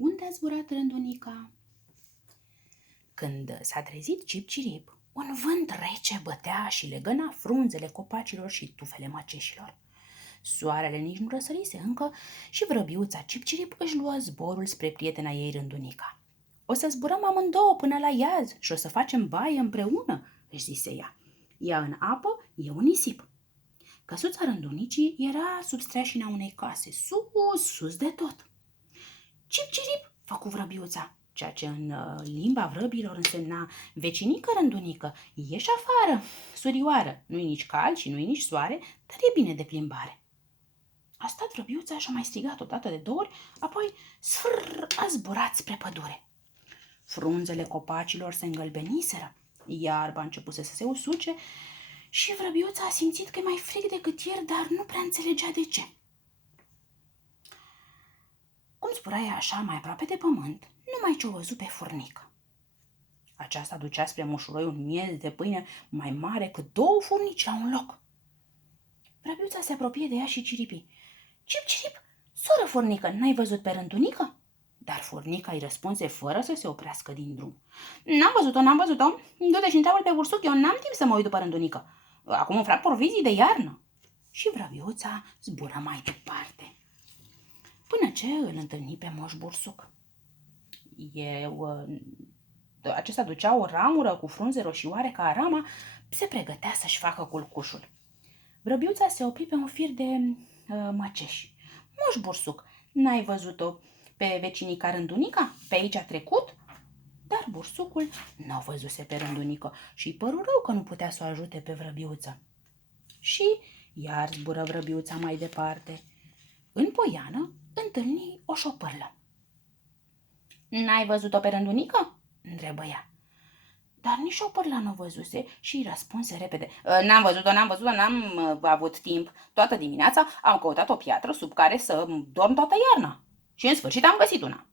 Unde a zburat rândunica? Când s-a trezit Cip-Cirip, un vânt rece bătea și legăna frunzele copacilor și tufele măceșilor. Soarele nici nu răsărise încă și vrăbiuța Cip-Cirip își luă zborul spre prietena ei rândunica. O să zburăm amândouă până la iaz și o să facem baie împreună, își zise ea. Ea în apă, eu în nisip. Căsuța rândunicii era sub streașina unei case, sus de tot. Cip-Cirip, făcu vrăbiuța, ceea ce în limba vrăbilor însemna vecinică rândunică, ieși afară, surioară, nu-i nici cald și nu-i nici soare, dar e bine de plimbare. A stat vrăbiuța și a mai strigat odată de două ori, apoi sfârr, a zburat spre pădure. Frunzele copacilor se îngălbeniseră, iarba a început să se usuce și vrăbiuța a simțit că e mai frig decât ieri, dar nu prea înțelegea de ce. Cum zbura ea așa mai aproape de pământ, numai ce o văzu pe furnică. Aceasta ducea spre mușuroi un miez de pâine mai mare cât două furnici la un loc. Vrăbiuța se apropie de ea și ciripi. Cip-Cirip, soră furnică, n-ai văzut pe rândunică? Dar furnica îi răspunse fără să se oprească din drum. N-am văzut-o. Du-te și întreabă-l pe bursuc, eu n-am timp să mă uit după rândunică. Acum îmi fac provizii de iarnă. Și vrăbiuța zbură mai departe, până ce îl întâlni pe Moș Bursuc. Acesta ducea o ramură cu frunze roșioare ca arama, se pregătea să-și facă culcușul. Vrăbiuța se opri pe un fir de măceși. Moș Bursuc, n-ai văzut-o pe vecinica rândunica? Pe aici a trecut? Dar bursucul n-o văzuse pe rândunică și-i păru rău că nu putea să o ajute pe vrăbiuță. Și iar zbură vrăbiuța mai departe. În poiană întâlni o șopârlă. N-ai văzut-o pe rândunică? Întrebă ea. Dar nici șopârla nu o văzuse și îi răspunse repede. N-am văzut-o, n-am avut timp. Toată dimineața am căutat o piatră sub care să dorm toată iarna. Și în sfârșit am găsit una.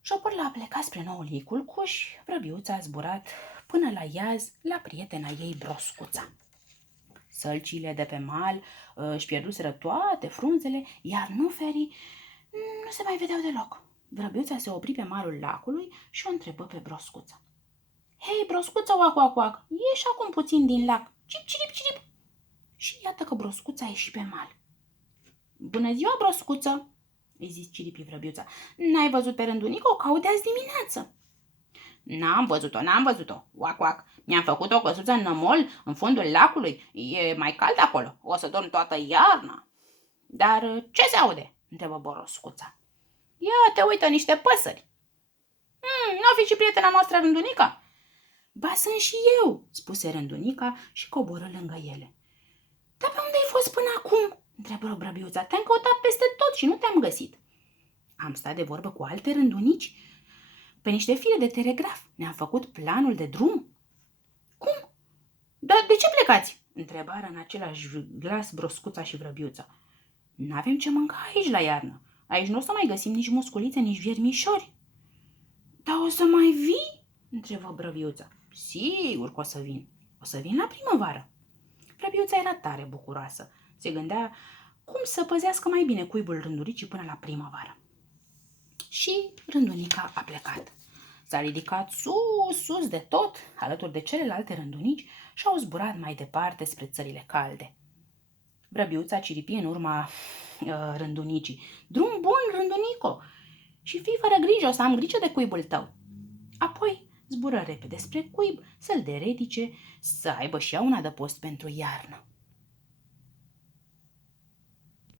Șopârla a plecat spre noul ei culcuș, vrăbiuța a zburat până la iaz la prietena ei Broscuța. Sălcile de pe mal își pierduseră toate frunzele, iar nuferii nu se mai vedeau deloc. Vrăbiuța se opri pe malul lacului și o întrebă pe Broscuță. Hei, Broscuță, oac, ieși acum puțin din lac. Cip-Cirip. Și iată că Broscuța a ieșit pe mal. Bună ziua, Broscuță, îi zis Ciripi vrăbiuța. N-ai văzut pe rândunică? O caut de azi dimineață. N-am văzut-o, oac. Mi-am făcut o căsuță în nămol, în fundul lacului. E mai cald acolo, o să dorm toată iarna. Dar ce se aude? Întrebă Broscuța. Ia te uită niște păsări. N-o fi și prietena noastră rândunica? Ba, sunt și eu, spuse rândunica și coboră lângă ele. Dar pe unde ai fost până acum? Întrebă vrăbiuța. Te-am căutat peste tot și nu te-am găsit. Am stat de vorbă cu alte rândunici. Pe niște fire de telegraf ne-am făcut planul de drum. Cum? Dar de ce plecați? Întrebară în același glas Broscuța și vrăbiuța. N-avem ce mânca aici la iarnă. Aici nu o să mai găsim nici musculițe, nici viermișori. Dar o să mai vii? Întrebă vrăbiuța. Sigur că o să vin. O să vin la primăvară. Vrăbiuța era tare bucuroasă. Se gândea cum să păzească mai bine cuibul rânduricii până la primăvară. Și rândunica a plecat. S-a ridicat sus de tot, alături de celelalte rândunici și au zburat mai departe spre țările calde. Vrăbiuța ciripi în urma rândunicii. Drum bun, rândunico! Și fii fără grijă, o să am grijă de cuibul tău. Apoi zbură repede spre cuib să-l deredice, să aibă și ea un adăpost pentru iarnă.